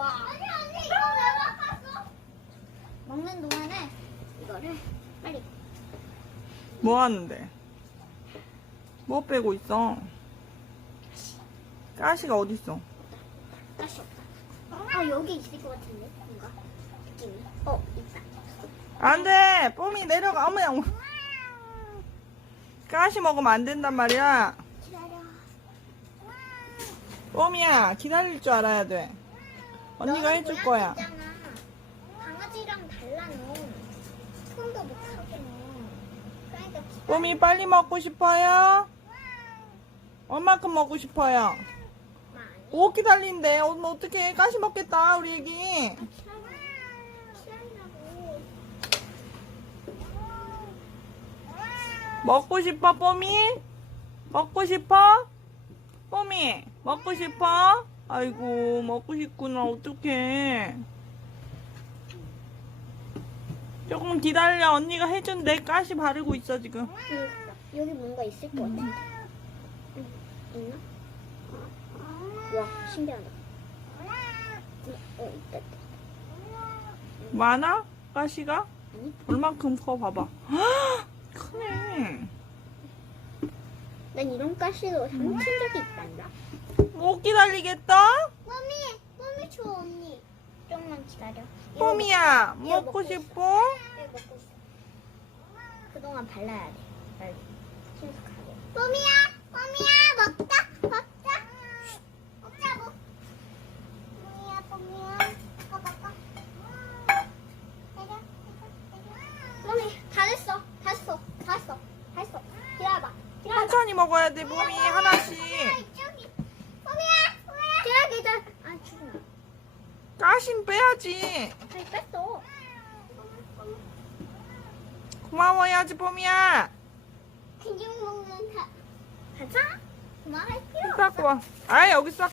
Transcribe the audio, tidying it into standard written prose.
와. 언니 이거 왜 바꿨어? 먹는 동안에 이거를 빨리. 뭐 하는데? 뭐 빼고 있어? 가시가 어딨어? 가시 없다. 여기 있을 것 같은데 뭔가 느낌이. 있다. 안 돼! 뽀미 내려가. 어머야. 가시 먹으면 안 된단 말이야. 기다려. 뽀미야, 기다릴 줄 알아야 돼. 언니가 해줄 거야. 있잖아. 강아지랑 달라 너. 손도 못 하게 너. 그러니까 기다려. 뽀미 빨리 먹고 싶어요? 얼마큼 먹고 싶어요? 많이. 못 기다린대. 어떡해. 가시 먹겠다, 우리 애기. 기다리라고. 먹고 싶어, 뽀미? 먹고 싶어? 뽀미, 먹고 싶어? 아이고, 먹고 싶구나. 어떡해. 조금 기다려. 언니가 해준대. 가시 바르고 있어, 지금. 여기 뭔가 있을 것 같은데. 있나? 와, 신기하다. 있다. 많아? 가시가? 아니? 얼만큼 커? 봐봐. 헉, 크네. 난 이런 가시도 삼킨 적이 있단다. 못 기다리겠다? 뽀미 줘 언니. 좀만 기다려. 뽀미야, 이거 먹고 먹고 싶어? 이거 먹고 있어. 그동안 발라야 돼. 빨리. 신속하게. 뽀미야, 먹자. 먹자고. 뽀미야, 이거 먹어. 뽀미, 다 됐어. 기다려봐. 천천히 먹어야 돼, 뽀미. 하나씩. 이쪽이. 기다려. 아, 죽나. 가신 빼야지. 잘 뺐어. 고마워야지, 뽀미야. 그냥 먹는 다. 가자. 그만할 필요 싹 와. 아, 여기 싹